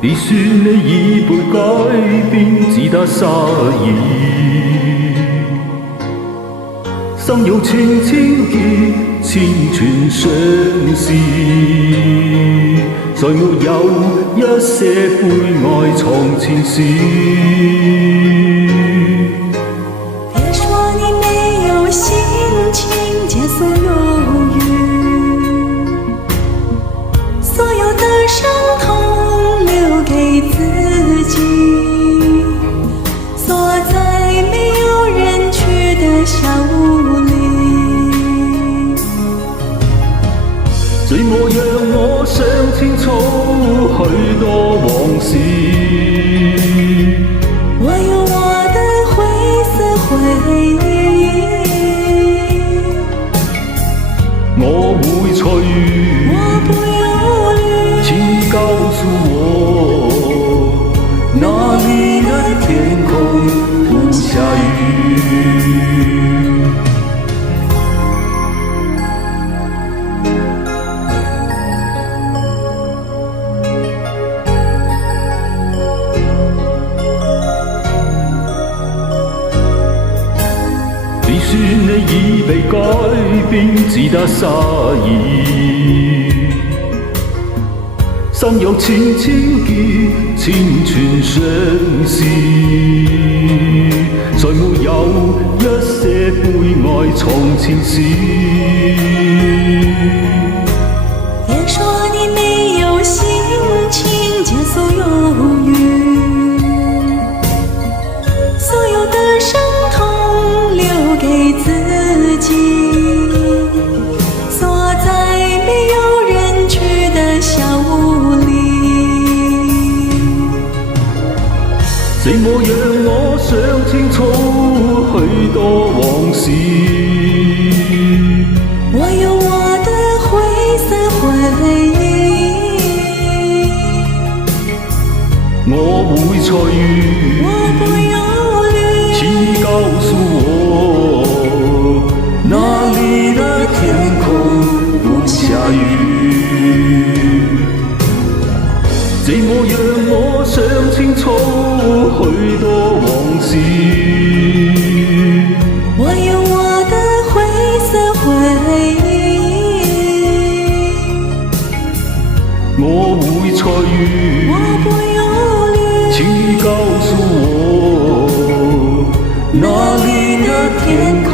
你說你已被改變，只得失意。心有千千結，千串相思，再沒有一些悲哀藏前事。別說你沒有心情解鎖憂鬱，所有的傷痛留給自己，鎖在沒有人去的小屋裡。這麼讓我想清楚許多往事，我有我的灰色回憶，我會隨緣，我不憂慮，請你告訴我，哪裡的天空不下雨。你說你已被改變，只得失意。心有千千結，千串相思，再沒有一些悲哀藏前事。別說你沒有心情解鎖憂鬱，所有的傷痛留給自己，鎖在沒有人去的小屋裡。這麼讓我想清楚許多往事，我有我的灰色回憶，我會隨緣，我不憂慮，請你告訴我，哪裡的天空不下雨。這麼讓我想清楚許多往事，我有我的灰色回憶，我會隨緣，我不憂慮，請你告訴我，哪裡的天空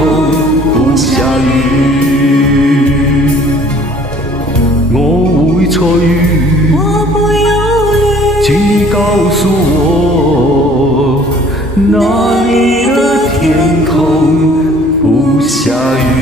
不下雨。我會隨緣，我不憂慮，請你告訴我，哪裡的天空不下雨。